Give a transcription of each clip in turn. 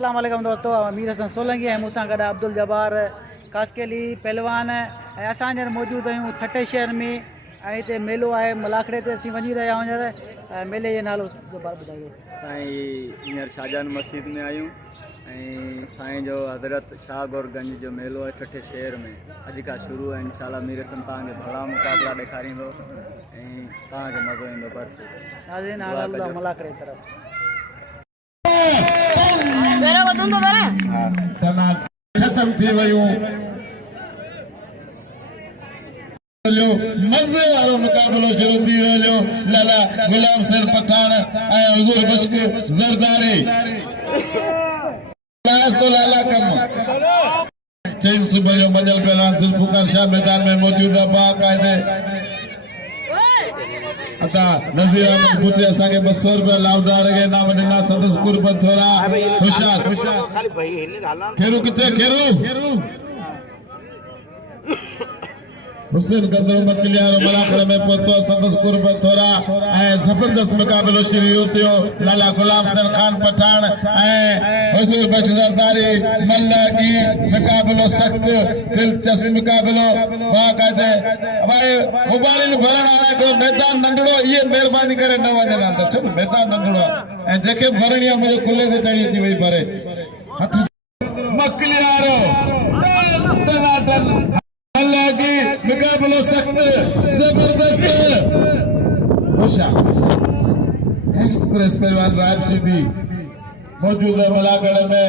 अस्सलाम वालेकुम दोस्तों, अमीर हसन सोलंकी है मूंसां गॾु अब्दुल जब्बार कास्केली पहलवान ऐं असां हींअर मौजूदु आहियूं ठटे शहर में ऐं हिते मेलो आहे मलाखड़े ते असीं वञी रहिया आहियूं हींअर। मेले जो नालो ॿुधायो। साईं हींअर शाहजहान मस्जिद में आहियूं ऐं साईं जो हज़रत शाहगौरगंज जो मेलो आहे ठटे शहर में अॼु खां शुरू आहे। इंशाल्लाह मीर हसन तव्हांखे भला मुक़ाबला ॾेखारींदो ऐं तव्हांखे मज़ो ईंदो। पर नाज़रीन हाल मलाखड़े तरफ़ खत्म थी वियूं। मज़े वारो मुक़ाबलो शुरू थी वियो। लाला गुलाम सिर पठान ऐं हुज़ूर बश्क ज़रदारी तो लाला कम चईं सुबह जो मंजल पहलवान जुल्फकार शाह मैदान में मौजूद है। बाकायदे अता नज़ीर अहमद भुट्टी असांखे 200 रुपया लाउडार के नाम ॾिना। संदस कुर्बत थोरा होशियार खेरू किथे खेरू हुसैन गंदरो मकलियारो मलाखड़े में पहुतो। संदस कुर्बत थोरा ऐं जबरदस्त मुक़ाबलो शुरू थियो। लाला गुलाम सिंह खान पठान ऐं हुजूर बख्श ज़रदारी मल्ला की मुक़ाबलो सख्त दिलचस्प मुक़ाबलो। बाकायदे भाई मुबारक भरण वाला को मैदान नंढड़ो ये मेहरबानी करे न वञन अंदर छो तो मैदान नंढड़ो ऐं जेके भरणी आहे मुंहिंजे कुल्ले ते टणी अची वई भरे हथ मकलियारो टनाटन अल्लाह की मुकाबलो सख्त जबरदस्त होशियार एक्सप्रेस पहलवान राजशीदी मौजूद है मलाखड़े में।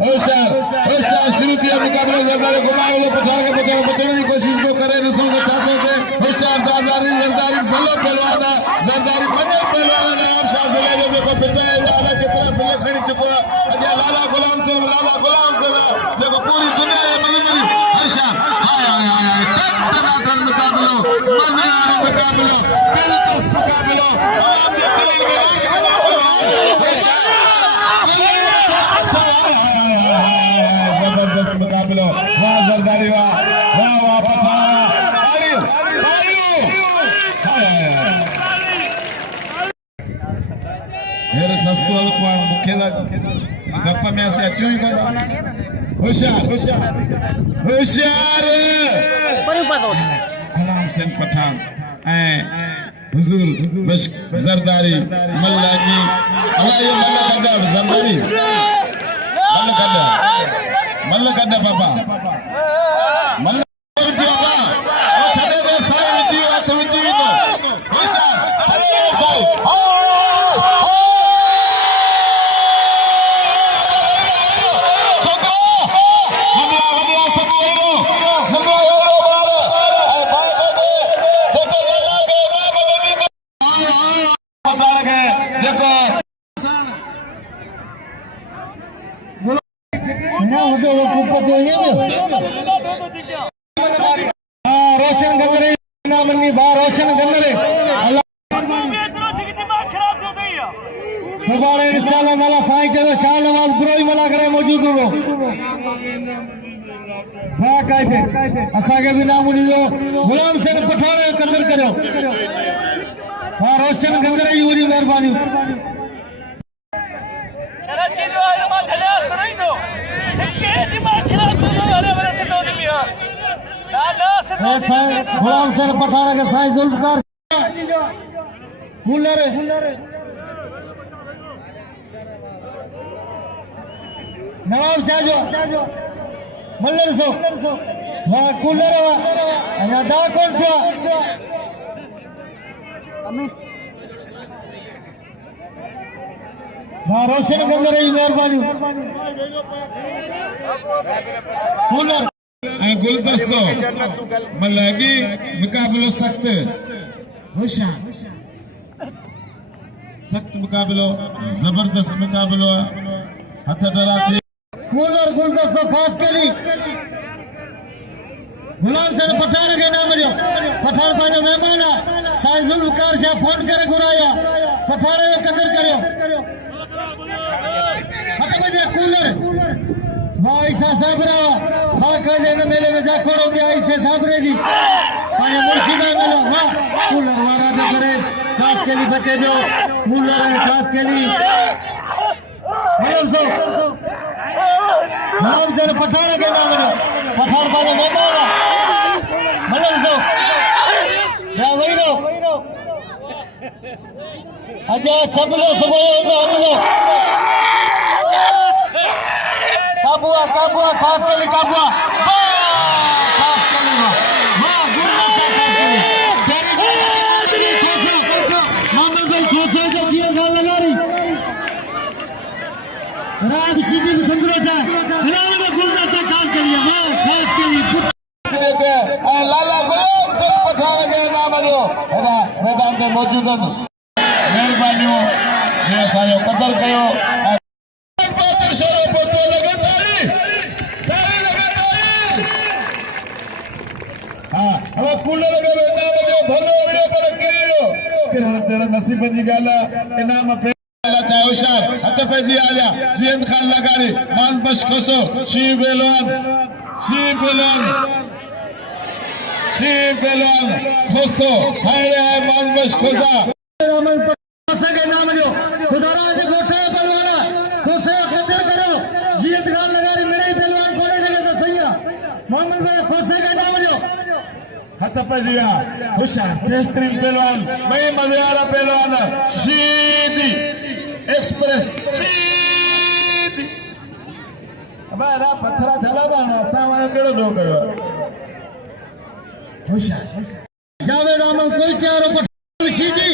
होशियार होशियार शुरू किया मुकाबला। ज़रदारी घुमाओ पठान के बचाने की कोशिश को करे नसों के चाहते थे। होशियार ज़रदारी भलो पहलवान ज़रदारी बदल पहलवान नाम शाह जिले जो देखो पिटाए जाना कितना फिल्म खड़ी चुको है। अजय लाला गुलाम सिंह देखो पूरी दुनिया में मिली होशियार टनाटन मुकाबलो मजेदार मुकाबलो दिलचस्प मुकाबलो आवाम के दिल में राज बना जबरदस्त मुकाबलो। वाह ज़रदारी वाह वाह वाह पठाना आयु आयु मेरे सस्तो को मुख्य गप में से अचो ही कोन। होशियार होशियार होशियार गुलाम सिंह पठान ऐं हुजूर बश्क ज़रदारी मल्ला की अल्लाह ये मल्ला गड्डा ज़रदारी मल्ला गड्डा पापा मल्ला पापा ओ छडे दे साई विची हथ विची तो होशियार छडे दे साई रोशन गंदरे नामनी बाहर रोशन गंदरे सुबारे इंशाल्लाह वाला साईं चलो शाह नवाज बुरोई मला करे मौजूद हो। बाकायदे असांखे भी नाम ॾिनो गुलाम सिंह पठान कदर करो। हां रोशन गंदरे जी वॾी महिरबानी। गुलाम सिंह पठान के साईं जुल्फकार कूलर नवाब शाह जो मल्लर सो वाह कूलर वाह अना दा कौन था वाह रोशन गंदर जी मेहरबानी। कूलर गुलदस्तो मल्लागी मुकाबलो सख्त होशियार सख्त मुकाबलो जबरदस्त मुकाबलो हथ डरा थी। कूलर गुलदस्तो खास के लिए गुलाम सिंह पठान के नाम जो पठान पंहिंजो मेहमान आहे साईं जुल्फकार शाह फोन करे घुराया पठान जो कदर करियो हथ में कूलर वाह ईसा साबरा बाकायदे न मेले में जाकोड़ो दिया ईसा साबरे जी पाने मुर्शिदा मेला वाह कूलर वारा दे करे खास के लिए बचे जो कूलर है खास के लिए मतलब सो गुलाम सर पठान के नाम में पठान का मेहमान मतलब सो या वही रो अच्छा सब लोग हम लोग काबुआ काबुआ खास के लिए काबुआ खास के लिए वाह गुरु का खास के लिए तेरी मोहम्मद भाई खोसे जो जीवन खान लगा रही राब सीधी में संद्रोटा इन्होंने में गुलदस्ता खास के लिए वाह खास के लिए लाला गुलाम सिंह पठान के नाम जो है ना मैदान में मौजूद हैं मेहरबानी ये सायो कदर कयो हाँ अब कूड़े लगे नाम जो भलो वीडियो पर गिरियो किरण तेरा नसीब जी गाला इनाम पे चाहे होशियार हते पे जी आलिया जियंत खान लगारी मान बश खोसो शी बेलवान खोसो हाय मान बश खोसा खोसे के नाम जो खुदारा के गोठे पहलवाना खोसे कदर करो जियंत खान लगारी मेरे पहलवान कोने जगह तो सही है मोहम्मद भाई खोसे के नाम जो हतपजिया होशियार तेजतरीन पहलवान मैं मजेदार पहलवान सीधी एक्सप्रेस सीधी अब रा पत्थरा चला बाना सामान केड़ो दो कयो होशियार जावेद अहमद कोई त्यारो पत्थर सीधी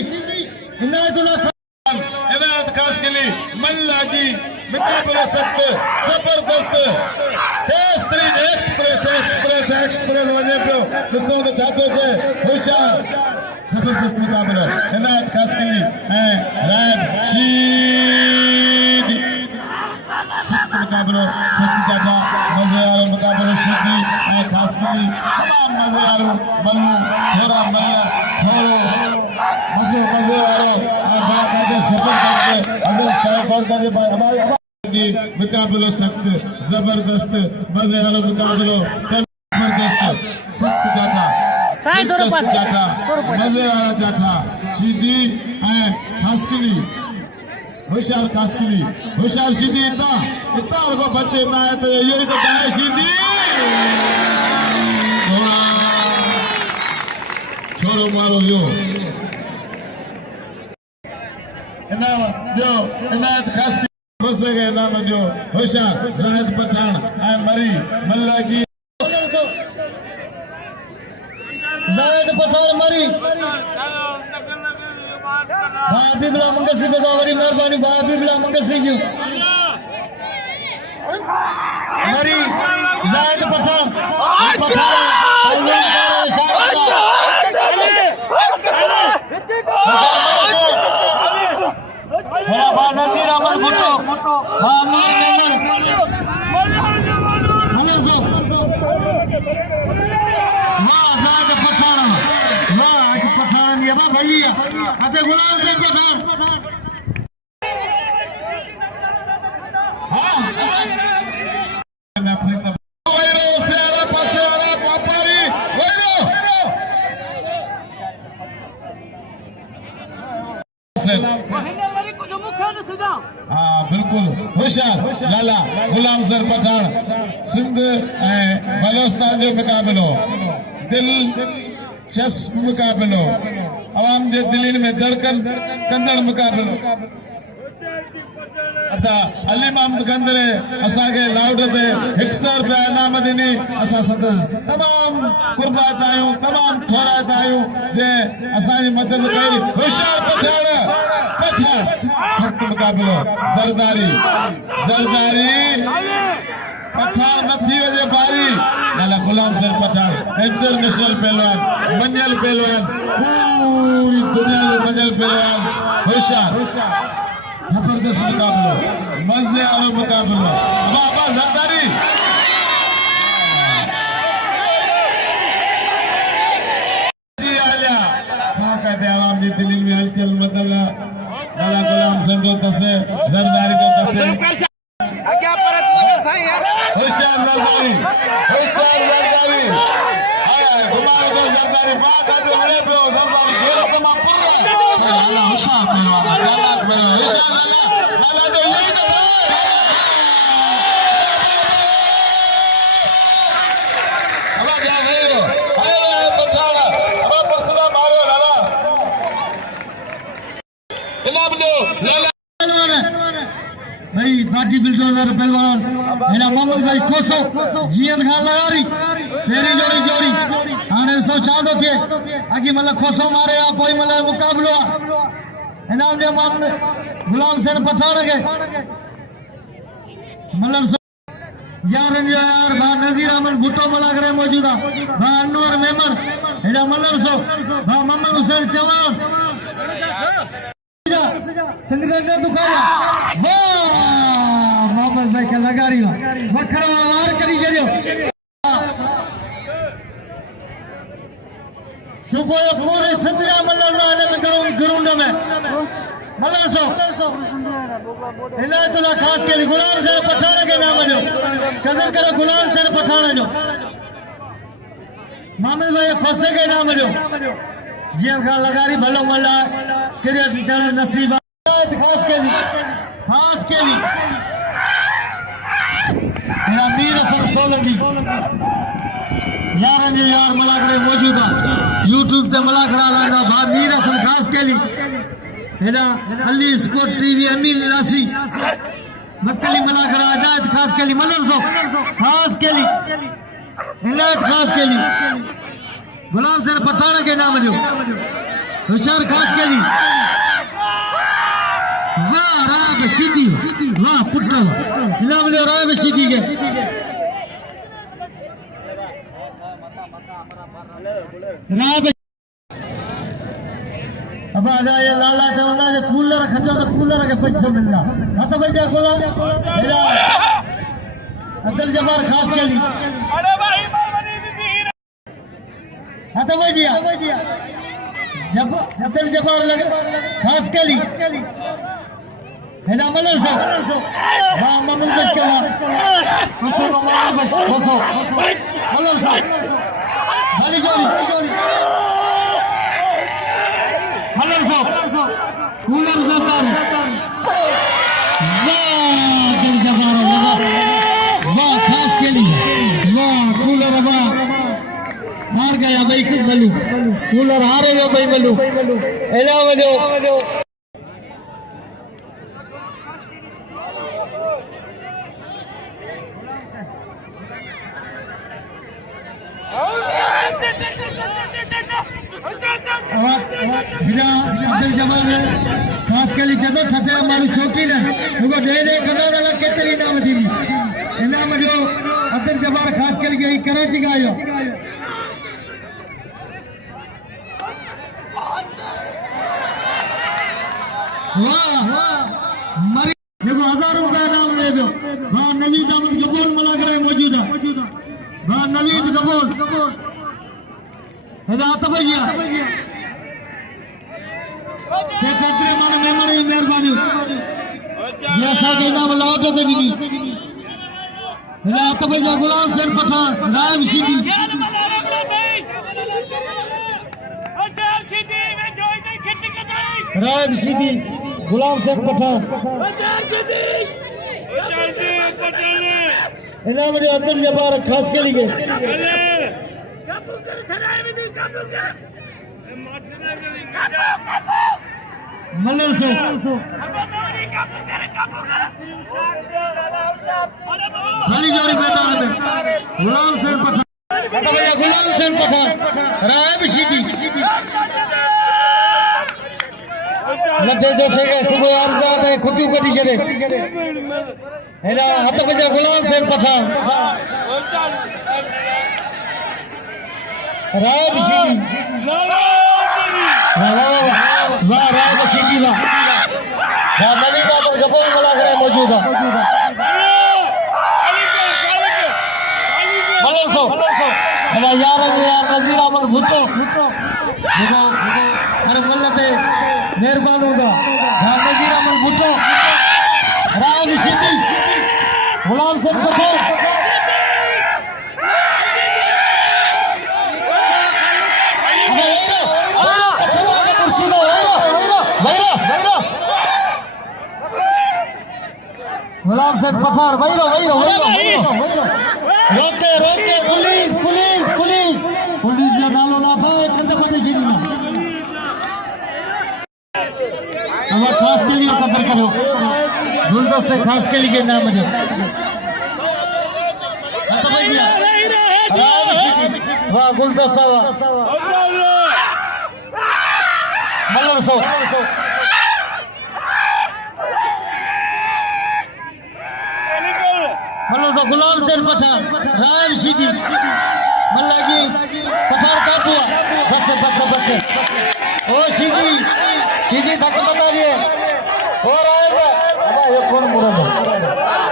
इनायत खास के लिए मन लागी मुकाबला सख्त जबरदस्त तेजतरीन एक्सप्रेस वने पे दोस्तों तो चाहते थे होशियार जबरदस्त मुकाबला इनायत खास के लिए है रैब शीदी सख्त मुकाबला सख्त जाता मजेदार मुकाबला शीदी है खास के लिए तमाम मजेदार मल्लू थोड़ा मल्ला थोड़ो मजेदार बाकायदा जबरदस्त अगर शायद करे हमारे मुकाबलो सख्त जबरदस्त मजेदार मुकाबलो जबरदस्त सख्त जाता मजेदार जाता सीधी है खासकली होशियार खासकली होशियार सीधी इतना को बच्चे ना है तो यही तो गाय सीधी छोरो मारो यो इनायत खास खोसे के नाम जो होशियार जाहिद पठान मरी मल्ला की जाहिद पठान मरी भाभी बिला मंगसी बगावरी मेहरबानी भाभी बिला मंगसी जी मरी जाहिद पठान नसीर अमर भुट्टो मीर मेमन वाह जायद पठान वाह आज पठान ये बा भलिया अच्छा गुलाम से पठान हां मैं फिर तब वैरो से आला पासे आला पापारी वैरो हाँ बिल्कुल होशियार लाला गुलाम सर पठान सिंध बलोचिस्तान जो मुकाबलो दिल चस मुकाबलो अवाम जे दिलिन में धड़कन कंदड़ मुकाबलो अदा अली महमद कंदरे असा के लाउड ते 100 रुपया इनाम ॾिनी असा सदस तमाम कुर्बात आयो तमाम थोरात आयो जे असा जी मदद कई होशियार पठान सख्त मुकाबलो जरदारी पठान नथी वजे बारी लाला गुलाम सर पठान इंटरनेशनल पहलवान मनियल पहलवान पूरी दुनिया में मनियल पहलवान होशियार जबरदस्त मुकाबलो मजे वालो मुकाबलो बाबा जरदारी जी आलिया बाकायदा आवाम दी दिल में हलचल मदला लाला गुलाम संतो तसे जरदारी तो तसे क्या परत सही है होशियार जरदारी हाय गुलाम तो जरदारी बाकायदा मिले पे जरदारी घेर तमाम पर लाला होशियार पहलवान लाला होशियार लाला तो यही तो इनाम दो लाला भाई पार्टी बिल्डर पहलवान हेना मोहम्मद भाई खोसो जीएन खान लगारी तेरी जोड़ी हाने सो चांदो थे आगे मतलब खोसो मारे आ कोई मतलब मुकाबलो इनाम दे मामले गुलाम सेन पठान के मतलब यार बा नजीर अहमद भुट्टो मलागरे मौजूदा बा अनवर मेमन हेना मल्लर सो बा मोहम्मद हुसैन चवान संग्रह दुकाना वाह मोहम्मद भाई का लगारी वखड़ा वार करी जरियो सुबह पूरे संग्रह मल्लर ने में ग्राउंड में मल्लर सो इलातुल्लाह खास के गुलाम से पठान के नाम जो कदर करे गुलाम से पठान जो मोहम्मद भाई खोसे के नाम जो जिया का लगारी भलो मल्ला किरियत बेचारा नसीब खास के लिए मेरा मीर हसन सोलंकी यार ने यार मलाकड़े मौजूदा यूट्यूब पे मलाकड़ा लगा भा मीर हसन खास के लिए हेना अली स्पोर्ट टीवी अमीन लासी मक्कली मलाकड़ा आजाद खास के लिए मलर सो खास के लिए इलाज खास के लिए गुलाम सर पठाना के नाम जो होशियार खास के लिए वाह राब सीधी वाह पुट्टा इनाम ले राब सीधी के राब अब आ जाए लाला तो ना जो कूलर खर्चा तो कूलर के पैसे मिलना हां तो पैसा खोला मेरा अब्दुल जब्बार खास के लिए अरे भाई हां तो भैया जब अब्दुल जब्बार लगे खास के लिए हेना मलर सो वाह मामूल बस के बाद खोसो मामूल बस खोसो मलर सो भली जोड़ी मलर सो कूलर जतार वाह दिल जबार वाह खास के लिए वाह कूलर वाह हार गया भाई मलू कूलर हारे गया भाई मलू एला वजो अब्दुल जमाल खास के लिए जदों ठटे हमारी शौकीन है उनको दे खदा वाला केतरी इनाम दी इनाम जो अब्दुल जब्बार खास के लिए कराची का आयो वाह मरी देखो 1000 रुपया इनाम ले दो वाह नवीद अहमद कबूल मलाक रहे मौजूदा वाह नवीद कबूल हिदायत भैया से छतरे माने मेमन की मेहरबानी जैसा कि नाम लौट दे दी हिदायत भैया गुलाम सेन पठान राय सीधी राय सीधी गुलाम सेन पठान इनाम में अब्दुल जब्बार खास के लिए मल्लर से भली जोड़ी मैदान में गुलाम सेन पठान गुलाम सेन पठान राय सीधी लगे जो थे सुबह अर्जात है खुद ही कटी चले है ना हाथ बजा गुलाम सेन पठान राय सीधी वाह राय सीधी वाह नवीद अहमद कपूर मलाक रहे मौजूदा मलर सो है यार नजीर अहमद भुट्टो देखो हर मल्लते मेहरबान होगा नजीर अहमद भुट्टो राय सीधी गुलाम सेन पठान गुलाम सेन पठान वैरो रोके पुलिस जो नालो ना पाए कंध पटे छीना अब खास के लिए कदर करो गुलदस्ते खास के लिए नाम जो वाह गुलदस्ता वाह मल्लर सो मल्लर तो गुलाम हुसैन पठान राम सीधी मल्ला की पठान का हुआ बस ओ सीधी सीधी तक बता रही है और आएगा अब ये कौन मुड़ा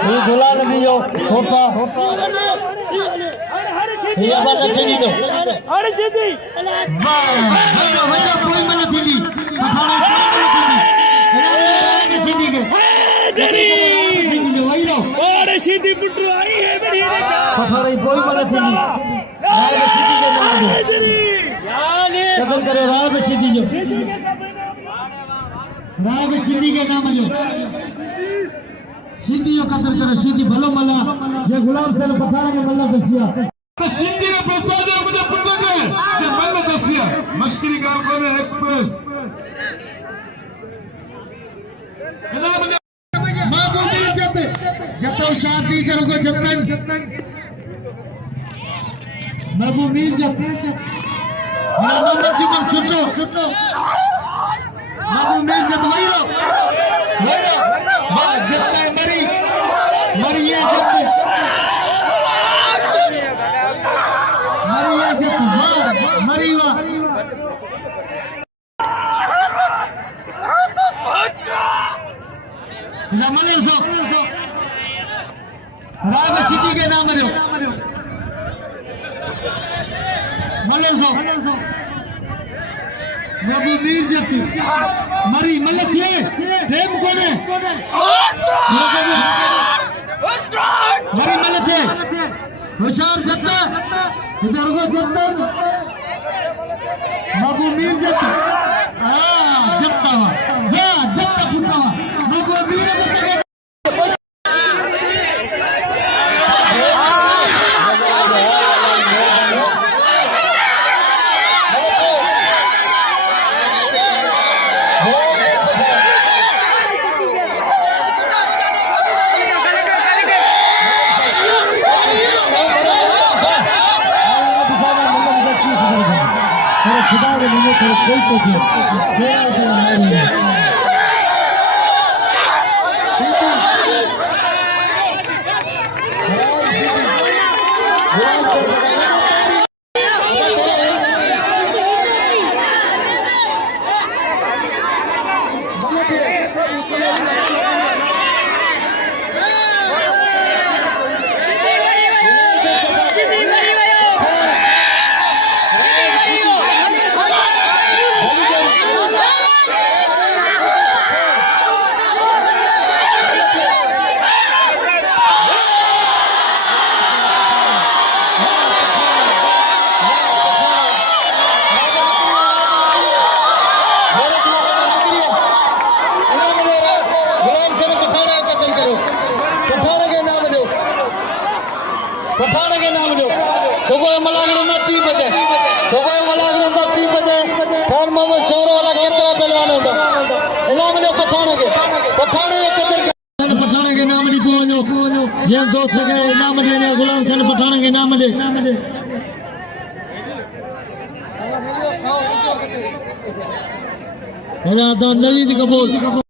ये गुलाम नहीं हो सोता ये अब नचनी दो अरे सीधी वाह वैसा कोई मत थी पठान सीधी के और सीधी पुट्टू आई है बड़ी पठान कोई मत थी राम सीधी के नाम दो कदर करे राम सीधी जो राम सीधी के नाम जो सीधी जो कदर करे सीधी भलो मला ये गुलाम से पठान के मल्ला दसिया तो सीधी ने पैसा दे मुझे पुट्टो के ये मल्ला दसिया मशकरी गांव को में एक्सप्रेस बाबू मिल जाते जब तक शादी करोगे जब तक बाबू मिल जाते हमारा जीवन छुट्टो बाबू मिल जाते वही रहो वाह जब तक मरी ये जब मरी वाह मल्लर सो राम सीधी के नाम दो मल्लर सो बाबू मीर जती मरी मल्लर थे टेम कोने मरी मल्लर थे होशियार जत्ता इधर को जत्ता बाबू मीर जती जत्ता जत्ता पुट्टा बाबू मीर जत्ता पठान के नाम जो सुबह मलागड़ी में 3 बजे सुबह मलागड़ी में 3 बजे खान मोहम्मद शोर वाला कितना पहलवान होता इनाम ने पठान के नाम दी को जे दोस्त के नाम देने गुलाम सन पठान के नाम दे तो नवीद कपूर